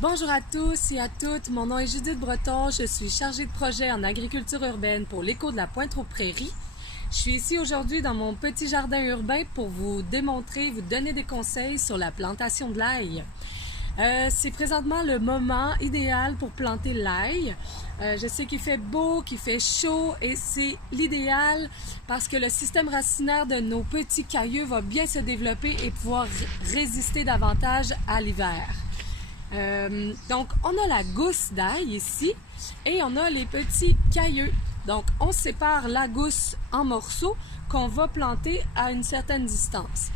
Bonjour à tous et à toutes, mon nom est Judith Breton, je suis chargée de projet en agriculture urbaine pour l'Éco de la Pointe-aux-Prairies. Je suis ici aujourd'hui dans mon petit jardin urbain pour vous démontrer, vous donner des conseils sur la plantation de l'ail. C'est présentement le moment idéal pour planter l'ail. Je sais qu'il fait beau, qu'il fait chaud et c'est l'idéal parce que le système racinaire de nos petits cailleux va bien se développer et pouvoir résister davantage à l'hiver. Donc, on a la gousse d'ail ici et on a les petits cailleux. Donc, on sépare la gousse en morceaux qu'on va planter à une certaine distance.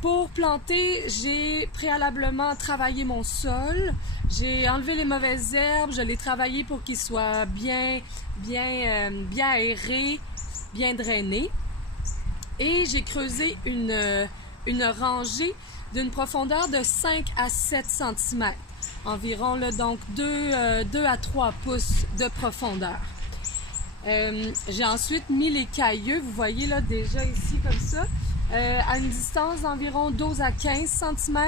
Pour planter, j'ai préalablement travaillé mon sol. J'ai enlevé les mauvaises herbes, je l'ai travaillé pour qu'il soit bien aéré, bien drainé. Et j'ai creusé une rangée d'une profondeur de 5 à 7 cm, environ là, donc 2 à 3 pouces de profondeur. J'ai ensuite mis les cailleux, vous voyez là déjà ici comme ça, à une distance d'environ 12 à 15 cm,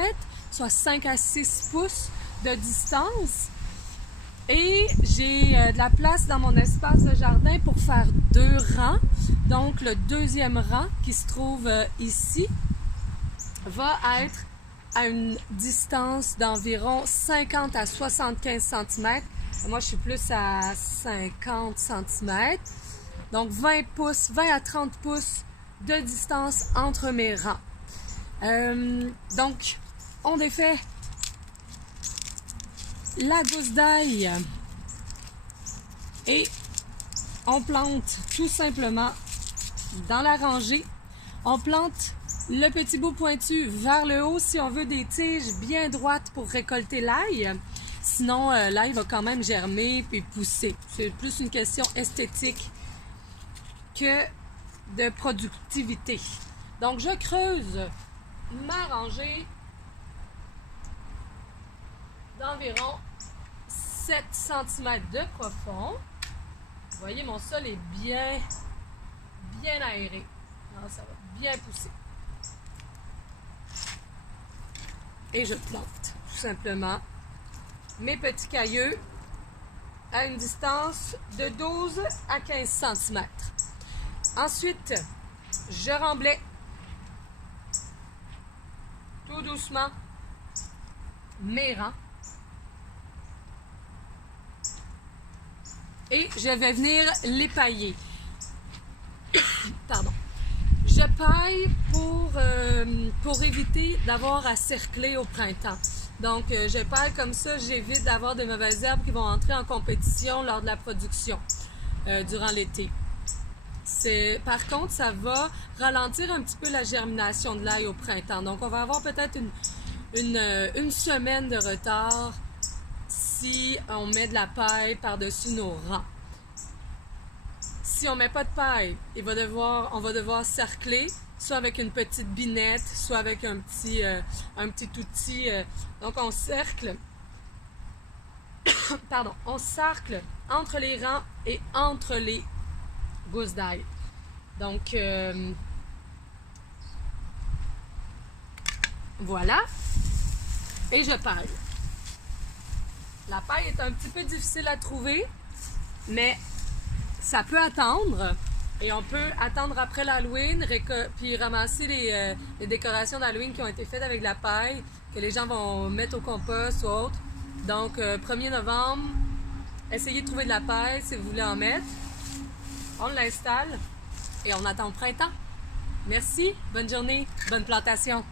soit 5 à 6 pouces de distance. Et j'ai de la place dans mon espace de jardin pour faire 2 rangs. Donc le deuxième rang qui se trouve ici va être à une distance d'environ 50 à 75 cm. Moi, je suis plus à 50 cm. Donc 20 à 30 pouces de distance entre mes rangs. Donc, on défait la gousse d'ail et on plante tout simplement dans la rangée. On plante le petit bout pointu vers le haut si on veut des tiges bien droites pour récolter l'ail. Sinon, l'ail va quand même germer puis pousser. C'est plus une question esthétique que de productivité. Donc, je creuse ma rangée d'environ 7 cm de profond. Vous voyez, mon sol est bien aéré. Alors, ça va bien pousser. Et je plante tout simplement mes petits cailleux à une distance de 12 à 15 cm. Ensuite, je remblais tout doucement mes rangs. Et je vais venir les pailler. Pardon. Je paille pour éviter d'avoir à cercler au printemps. Donc, je paille comme ça, j'évite d'avoir de mauvaises herbes qui vont entrer en compétition lors de la production durant l'été. Par contre, ça va ralentir un petit peu la germination de l'ail au printemps. Donc, on va avoir peut-être une semaine de retard si on met de la paille par-dessus nos rangs. Si on ne met pas de paille, on va devoir cercler, soit avec une petite binette, soit avec un petit outil. Donc, on cercle, on cercle entre les rangs et entre les gousses d'ail. Donc, voilà. Et je paille. La paille est un petit peu difficile à trouver, mais ça peut attendre. Et on peut attendre après l'Halloween, puis ramasser les décorations d'Halloween qui ont été faites avec de la paille, que les gens vont mettre au compost ou autre. Donc, 1er novembre, essayez de trouver de la paille si vous voulez en mettre. On l'installe et on attend le printemps. Merci, bonne journée, bonne plantation.